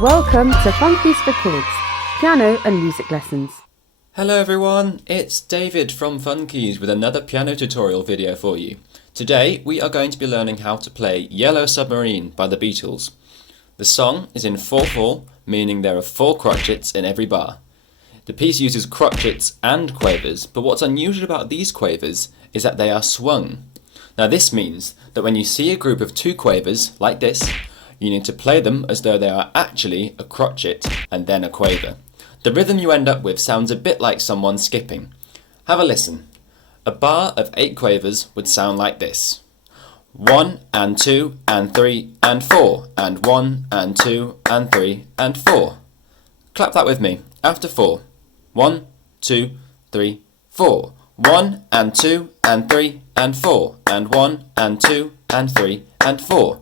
Welcome to Fun-Keys for Kids, piano and music lessons. Hello everyone, it's David from Fun-Keys with another piano tutorial video for you. Today we are going to be learning how to play Yellow Submarine by the Beatles. The song is in 4/4, meaning there are 4 crotchets in every bar. The piece uses crotchets and quavers, but what's unusual about these quavers is that they are swung. Now this means that when you see a group of 2 quavers, like this, you need to play them as though they are actually a crotchet and then a quaver. The rhythm you end up with sounds a bit like someone skipping. Have a listen. A bar of 8 quavers would sound like this. 1 and 2 and 3 and 4 and 1 and 2 and 3 and 4. Clap that with me. After 4. 1, 2, 3, 4. 1 and 2 and 3 and 4 and 1 and 2 and 3 and 4.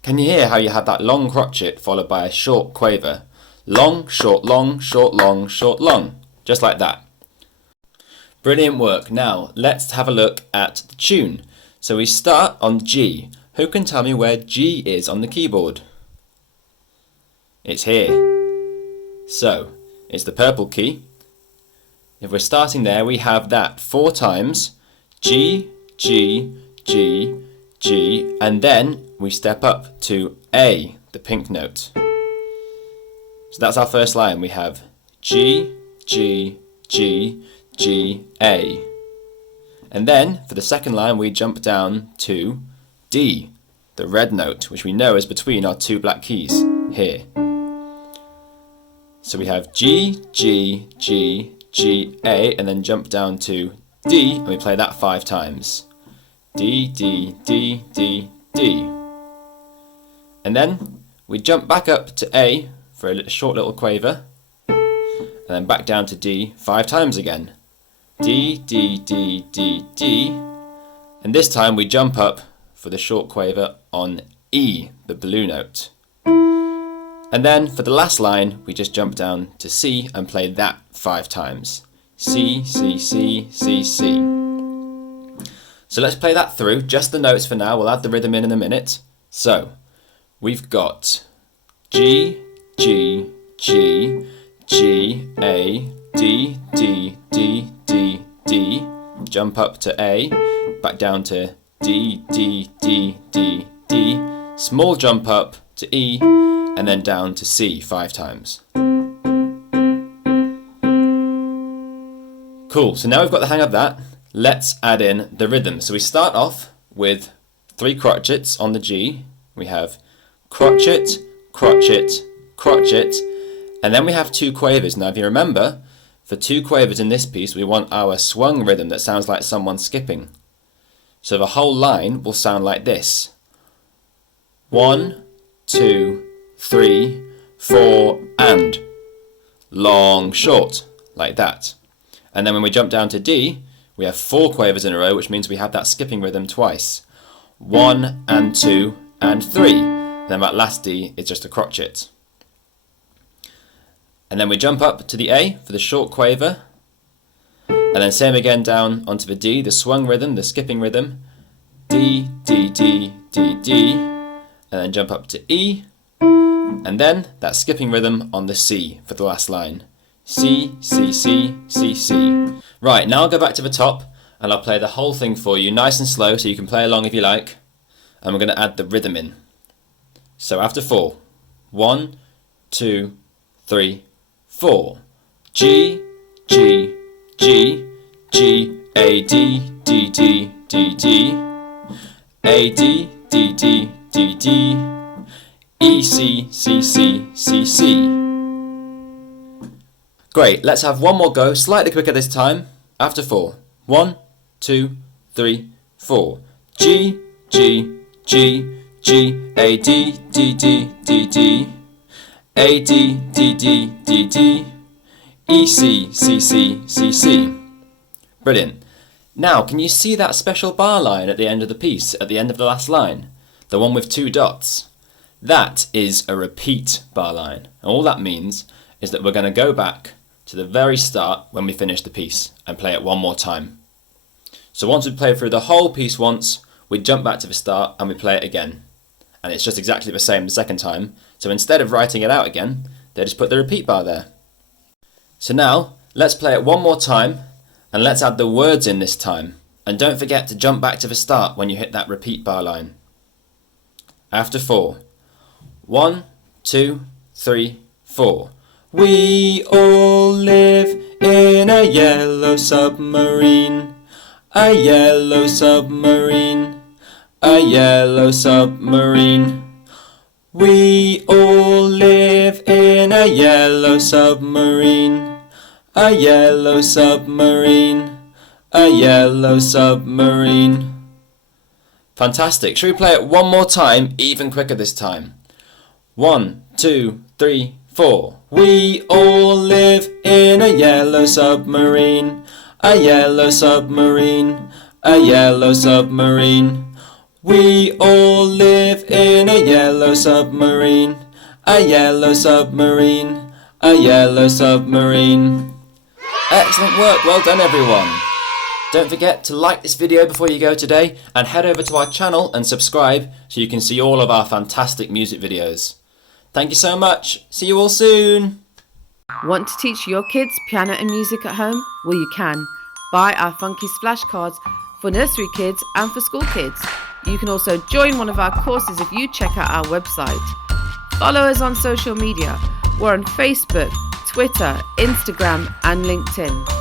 Can you hear how you have that long crotchet followed by a short quaver? Long, short, long, short, long, short, long. Just like that. Brilliant work. Now, let's have a look at the tune. So we start on G. Who can tell me where G is on the keyboard? It's here. So, it's the purple key. If we're starting there, we have that 4 times. G, G, G, G, and then we step up to A, the pink note. So that's our first line. We have G, G, G, G, A. And then for the second line we jump down to D, the red note, which we know is between our 2 black keys here. So we have G, G, G, G, A, and then jump down to D, and we play that 5 times. D, D, D, D, D. And then we jump back up to A for a short little quaver, and then back down to D 5 times again. D, D, D, D, D. And this time we jump up for the short quaver on E, the blue note. And then for the last line, we just jump down to C and play that 5 times. C, C, C, C, C. So let's play that through, just the notes for now. We'll add the rhythm in a minute. So, we've got G, G, G, G, A, D, D, D, D, D. Jump up to A, back down to D, D, D, D, D. Small jump up to E, and then down to C 5 times. Cool, so now we've got the hang of that. Let's add in the rhythm. So we start off with 3 crotchets on the G. We have crotchet, crotchet, crotchet, and then we have 2 quavers. Now if you remember, for 2 quavers in this piece we want our swung rhythm that sounds like someone skipping. So the whole line will sound like this. 1, 2, 3, 4, and long, short, like that. And then when we jump down to D, we have 4 quavers in a row, which means we have that skipping rhythm twice. 1 and 2 and 3. And then that last D is just a crotchet. And then we jump up to the A for the short quaver. And then same again down onto the D, the swung rhythm, the skipping rhythm. D, D, D, D, D. And then jump up to E. And then that skipping rhythm on the C for the last line. C, C, C, C, C. Right, now I'll go back to the top and I'll play the whole thing for you nice and slow so you can play along if you like. And we're going to add the rhythm in. So after 4. 1, 2, 3, 4. G, G, G, G, A, D, D, D, D, D. A, D, D, D, D, D. E, C, C, C, C, C. Great, let's have one more go, slightly quicker this time. After 4. 1, 2, 3, 4. G, G, G, G, A, D, D, D, D, D. A, D, D, D, D, D. E, C, C, C, C, C. Brilliant. Now, can you see that special bar line at the end of the piece, at the end of the last line? The one with 2 dots. That is a repeat bar line. And all that means is that we're going to go back to the very start when we finish the piece and play it one more time. So once we play through the whole piece once, we jump back to the start and we play it again. And it's just exactly the same the second time. So instead of writing it out again, they just put the repeat bar there. So now, let's play it one more time, and let's add the words in this time. And don't forget to jump back to the start when you hit that repeat bar line. After 4. 1, 2, 3, 4. We all live in a yellow submarine. A yellow submarine. A yellow submarine. We all live in a yellow submarine. A yellow submarine. A yellow submarine. Fantastic. Should we play it one more time, even quicker this time? 1, 2, 3, 4. We all live in a yellow submarine. A yellow submarine. A yellow submarine. We all live in a yellow submarine. A yellow submarine. A yellow submarine. Excellent work. Well done, everyone. Don't forget to like this video before you go today, and head over to our channel and subscribe so you can see all of our fantastic music videos. Thank you so much. See you all soon. Want to teach your kids piano and music at home? Well, you can. Buy our Fun-Keys flashcards for nursery kids and for school kids. You can also join one of our courses if you check out our website. Follow us on social media. We're on Facebook, Twitter, Instagram and LinkedIn.